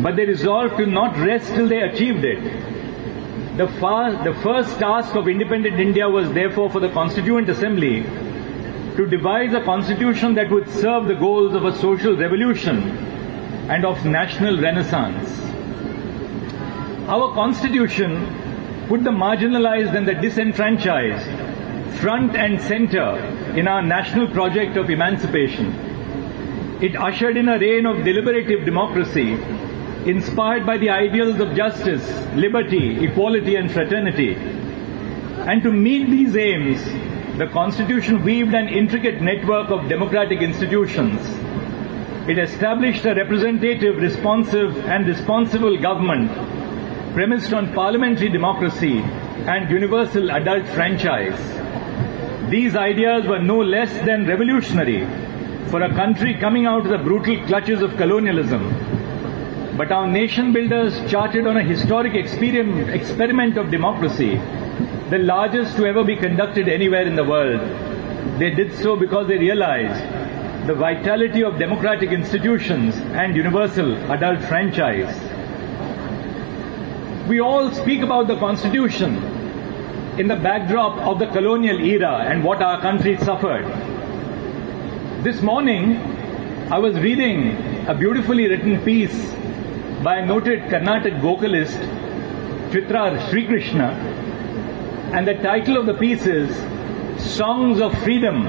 but they resolved to not rest till they achieved it. The first task of independent India was therefore for the Constituent Assembly to devise a constitution that would serve the goals of a social revolution and of national renaissance. Our constitution put the marginalized and the disenfranchised front and center in our national project of emancipation. It ushered in a reign of deliberative democracy inspired by the ideals of justice, liberty, equality and fraternity. And to meet these aims, the Constitution weaved an intricate network of democratic institutions. It established a representative, responsive and responsible government premised on parliamentary democracy and universal adult franchise. These ideas were no less than revolutionary for a country coming out of the brutal clutches of colonialism. But our nation builders charted on a historic experiment of democracy, the largest to ever be conducted anywhere in the world. They did so because they realized the vitality of democratic institutions and universal adult franchise. We all speak about the Constitution in the backdrop of the colonial era and what our country suffered. This morning, I was reading a beautifully written piece by a noted Carnatic vocalist, Chitra Sri Krishna, and the title of the piece is Songs of Freedom.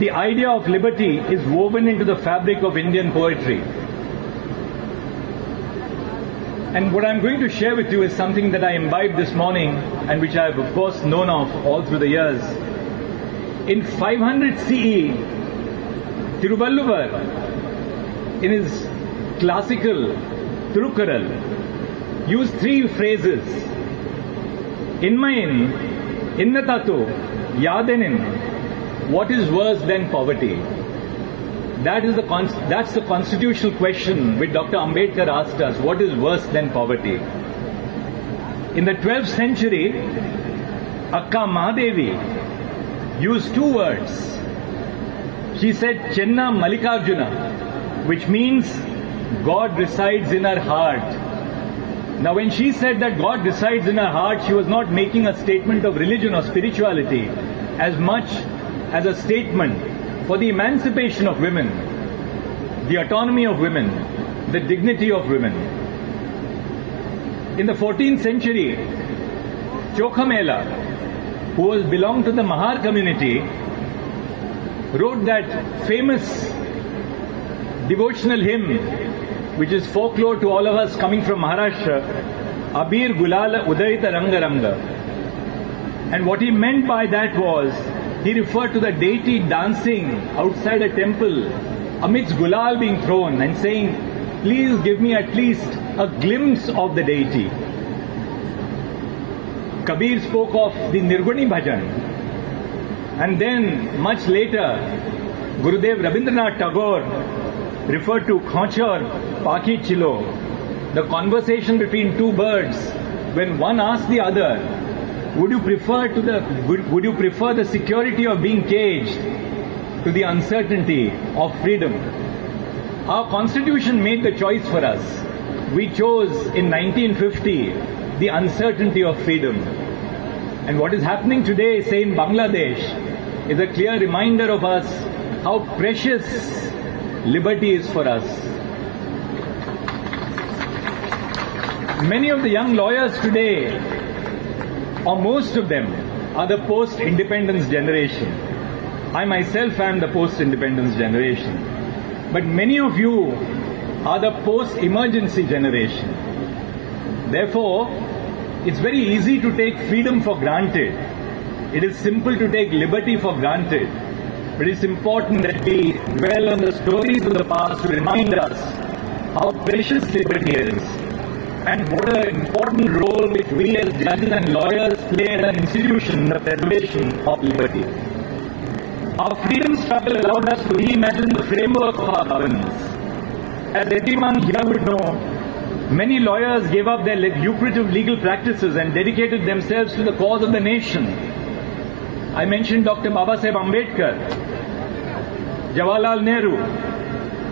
The idea of liberty is woven into the fabric of Indian poetry. And what I'm going to share with you is something that I imbibed this morning and which I have of course known of all through the years. In 500 CE, Tiruvalluvar, in his classical Thirukkural, used three phrases. Inmayin, Innatatu, Yadenin, what is worse than poverty? That's the constitutional question which Dr. Ambedkar asked us. What is worse than poverty? In the 12th century, Akka Mahadevi used two words. She said Chenna Mallikarjuna, which means God resides in her heart. Now when she said that God resides in her heart, she was not making a statement of religion or spirituality as much as a statement for the emancipation of women, the autonomy of women, the dignity of women. In the 14th century, Chokhamela, who belonged to the Mahar community, wrote that famous devotional hymn, which is folklore to all of us coming from Maharashtra, Abir Gulala Udaita Ranga Ranga. And what he meant by that was, he referred to the deity dancing outside a temple amidst gulal being thrown and saying, please give me at least a glimpse of the deity. Kabir spoke of the Nirguni Bhajan. And then, much later, Gurudev Rabindranath Tagore referred to Khonchor Paki Chilo, the conversation between two birds, when one asked the other, would you prefer the security of being caged to the uncertainty of freedom? Our Constitution made the choice for us. We chose in 1950 the uncertainty of freedom. And what is happening today, say in Bangladesh, is a clear reminder of us how precious liberty is for us. Many of the young lawyers today, or most of them, are the post-independence generation. I myself am the post-independence generation. But many of you are the post-emergency generation. Therefore, it's very easy to take freedom for granted. It is simple to take liberty for granted. But it's important that we dwell on the stories of the past to remind us how precious liberty is, and what an important role which we as judges and lawyers play as an institution in the preservation of liberty. Our freedom struggle allowed us to reimagine the framework of our governance. As everyone here would know, many lawyers gave up their lucrative legal practices and dedicated themselves to the cause of the nation. I mentioned Dr. Babasaheb Ambedkar, Jawaharlal Nehru,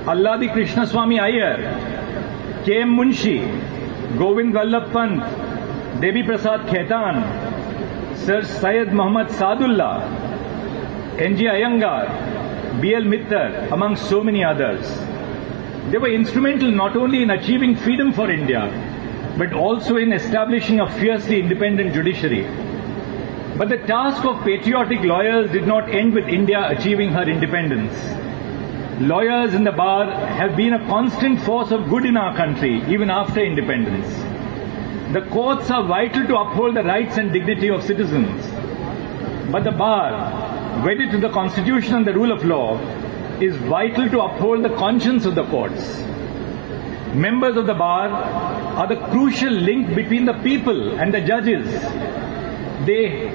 Alladi Krishnaswamy Iyer, K.M. Munshi, Govind Vallabh Pant, Devi Prasad Khaitan, Sir Syed Muhammad Sadullah, N.G. Iyengar, B.L. Mittar, among so many others. They were instrumental not only in achieving freedom for India, but also in establishing a fiercely independent judiciary. But the task of patriotic lawyers did not end with India achieving her independence. Lawyers in the bar have been a constant force of good in our country, even after independence. The courts are vital to uphold the rights and dignity of citizens. But the bar, wedded to the Constitution and the rule of law, is vital to uphold the conscience of the courts. Members of the bar are the crucial link between the people and the judges. They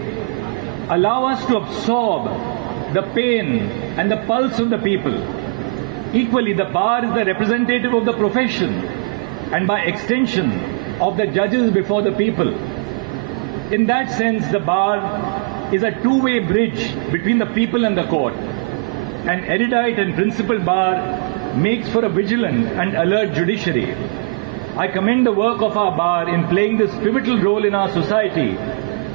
allow us to absorb the pain and the pulse of the people. Equally, the bar is the representative of the profession and by extension of the judges before the people. In that sense, the bar is a two-way bridge between the people and the court. An erudite and principled bar makes for a vigilant and alert judiciary. I commend the work of our bar in playing this pivotal role in our society,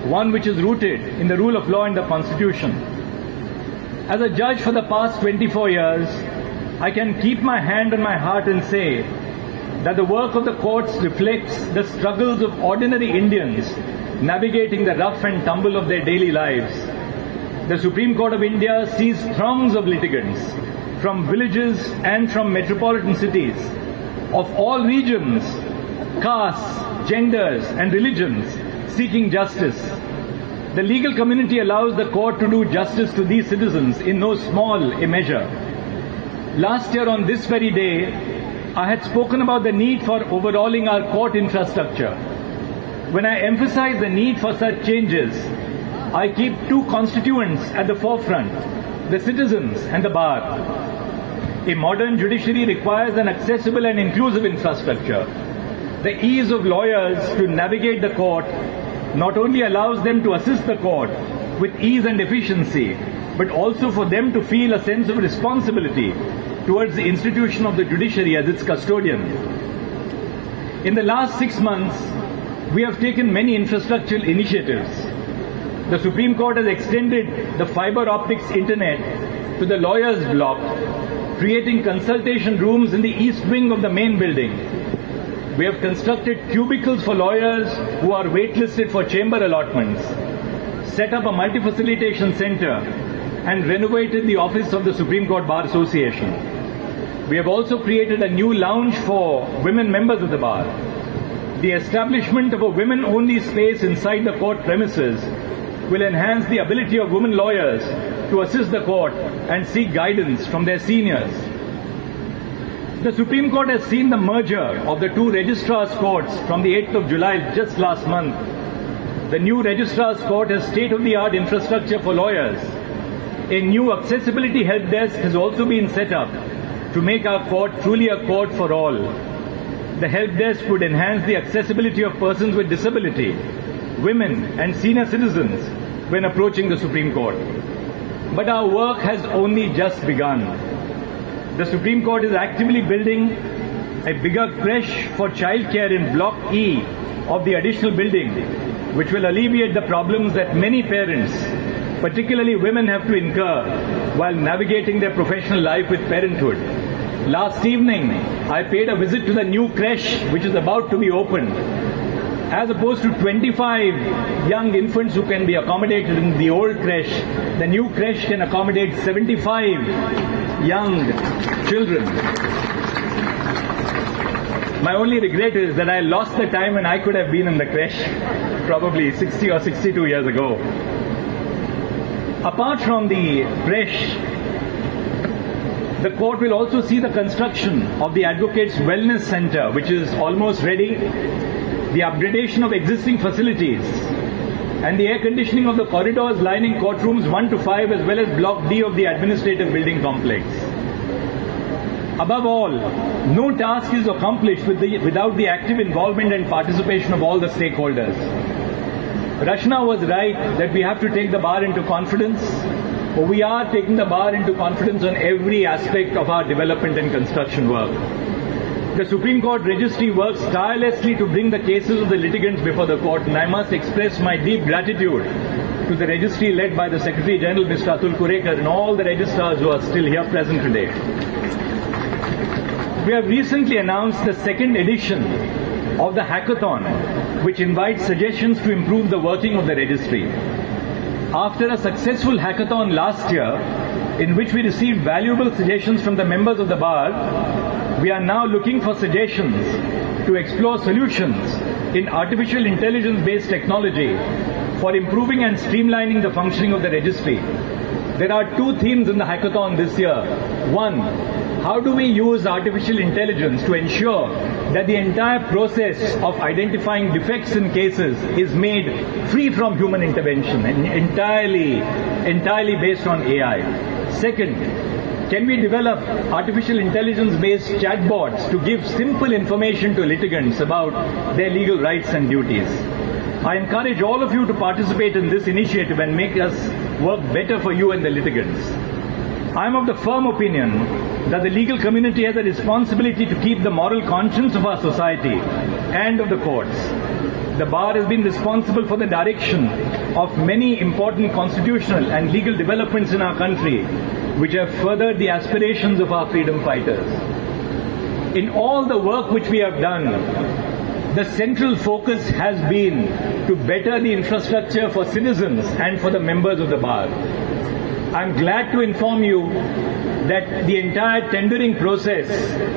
one which is rooted in the rule of law and the Constitution. As a judge for the past 24 years, I can keep my hand on my heart and say that the work of the courts reflects the struggles of ordinary Indians navigating the rough and tumble of their daily lives. The Supreme Court of India sees throngs of litigants from villages and from metropolitan cities of all regions, castes, genders and religions seeking justice. The legal community allows the court to do justice to these citizens in no small a measure. Last year on this very day, I had spoken about the need for overhauling our court infrastructure. When I emphasize the need for such changes, I keep two constituents at the forefront, the citizens and the bar. A modern judiciary requires an accessible and inclusive infrastructure. The ease of lawyers to navigate the court not only allows them to assist the court with ease and efficiency, but also for them to feel a sense of responsibility towards the institution of the judiciary as its custodian. In the last 6 months, we have taken many infrastructural initiatives. The Supreme Court has extended the fiber optics internet to the lawyers' block, creating consultation rooms in the east wing of the main building. We have constructed cubicles for lawyers who are waitlisted for chamber allotments, set up a multi-facilitation center, and renovated the office of the Supreme Court Bar Association. We have also created a new lounge for women members of the bar. The establishment of a women-only space inside the court premises will enhance the ability of women lawyers to assist the court and seek guidance from their seniors. The Supreme Court has seen the merger of the two registrars' courts from the 8th of July just last month. The new registrars' court has state-of-the-art infrastructure for lawyers. A new accessibility help desk has also been set up to make our court truly a court for all. The help desk would enhance the accessibility of persons with disability, women and senior citizens when approaching the Supreme Court. But our work has only just begun. The Supreme Court is actively building a bigger creche for childcare in Block E of the additional building, which will alleviate the problems that many parents, particularly women, have to incur while navigating their professional life with parenthood. Last evening, I paid a visit to the new creche which is about to be opened. As opposed to 25 young infants who can be accommodated in the old creche, the new creche can accommodate 75 young children. My only regret is that I lost the time when I could have been in the creche, probably 60 or 62 years ago. Apart from the creche, the court will also see the construction of the Advocates Wellness Center, which is almost ready, the upgradation of existing facilities, and the air conditioning of the corridors lining courtrooms 1 to 5 as well as Block D of the administrative building complex. Above all, no task is accomplished without the active involvement and participation of all the stakeholders. Rashna was right that we have to take the bar into confidence. We are taking the bar into confidence on every aspect of our development and construction work. The Supreme Court Registry works tirelessly to bring the cases of the litigants before the court, and I must express my deep gratitude to the registry led by the Secretary General, Mr. Atul Kurekar, and all the registrars who are still here present today. We have recently announced the second edition of the hackathon, which invites suggestions to improve the working of the registry. After a successful hackathon last year, in which we received valuable suggestions from the members of the bar, we are now looking for suggestions to explore solutions in artificial intelligence-based technology for improving and streamlining the functioning of the registry. There are two themes in the hackathon this year. One, how do we use artificial intelligence to ensure that the entire process of identifying defects in cases is made free from human intervention and entirely based on AI? Second, can we develop artificial intelligence-based chatbots to give simple information to litigants about their legal rights and duties? I encourage all of you to participate in this initiative and make us work better for you and the litigants. I am of the firm opinion that the legal community has a responsibility to keep the moral conscience of our society and of the courts. The bar has been responsible for the direction of many important constitutional and legal developments in our country, which have furthered the aspirations of our freedom fighters. In all the work which we have done, the central focus has been to better the infrastructure for citizens and for the members of the bar. I am glad to inform you that the entire tendering process,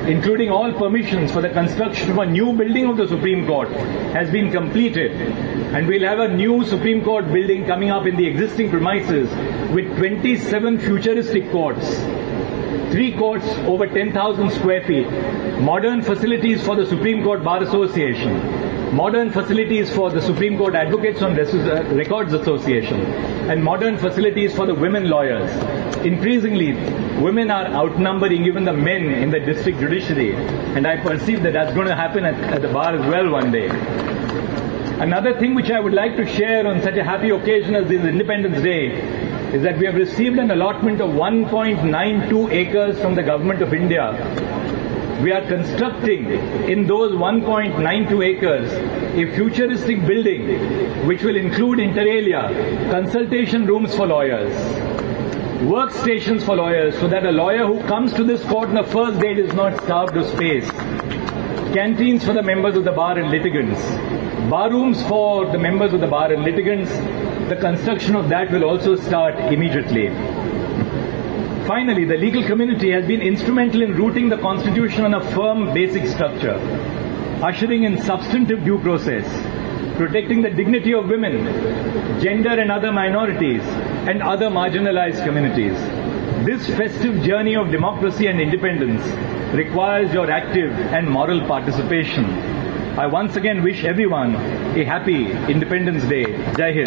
including all permissions for the construction of a new building of the Supreme Court, has been completed, and we'll have a new Supreme Court building coming up in the existing premises with 27 futuristic courts, 3 courts over 10,000 square feet, modern facilities for the Supreme Court Bar Association, modern facilities for the Supreme Court Advocates on Records Association, and modern facilities for the women lawyers. Increasingly, women are outnumbering even the men in the district judiciary, and I perceive that that's going to happen at the bar as well one day. Another thing which I would like to share on such a happy occasion as this Independence Day is that we have received an allotment of 1.92 acres from the Government of India. We are constructing in those 1.92 acres a futuristic building which will include inter alia consultation rooms for lawyers, workstations for lawyers so that a lawyer who comes to this court on the first day is not starved of space, canteens for the members of the bar and litigants, bar rooms for the members of the bar and litigants. The construction of that will also start immediately. Finally, the legal community has been instrumental in rooting the Constitution on a firm basic structure, ushering in substantive due process, protecting the dignity of women, gender and other minorities, and other marginalized communities. This festive journey of democracy and independence requires your active and moral participation. I once again wish everyone a happy Independence Day. Jai Hind.